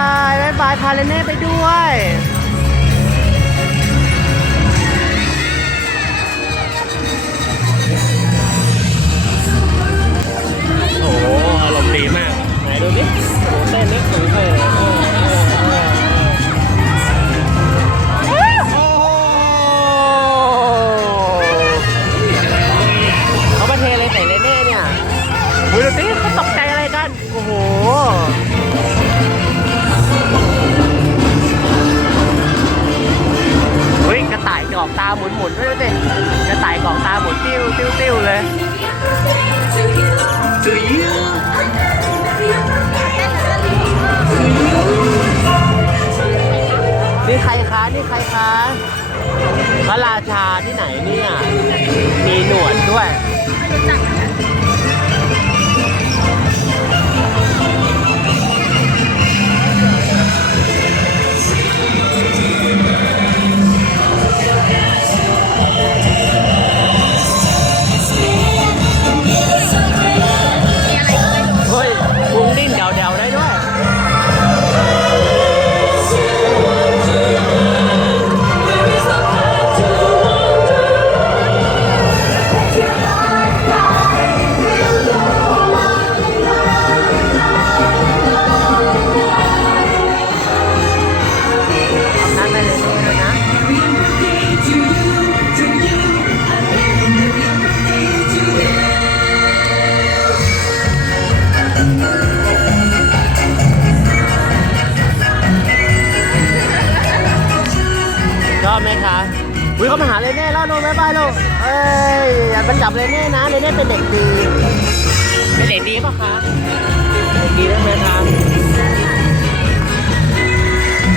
ายบายบายพาเลเน่ไปด้วย อกตาหมุนหมุนด้วยสิกระต่ายกอกตาหมุนติ้วติ้วติ้วเลยนี่ใครคะนี่ใครคะพระราชาที่ไหนเนี่ย มีหนวดด้วยเชอบไหมคะอุ้ยเขามาหาเรเน่แล้วนูนบ๊ายบายลูกเอ้ยอย่าไปจับเรเน่นะเรเน่เป็นเด็กดี เป็นเด็กดีป่ะคะ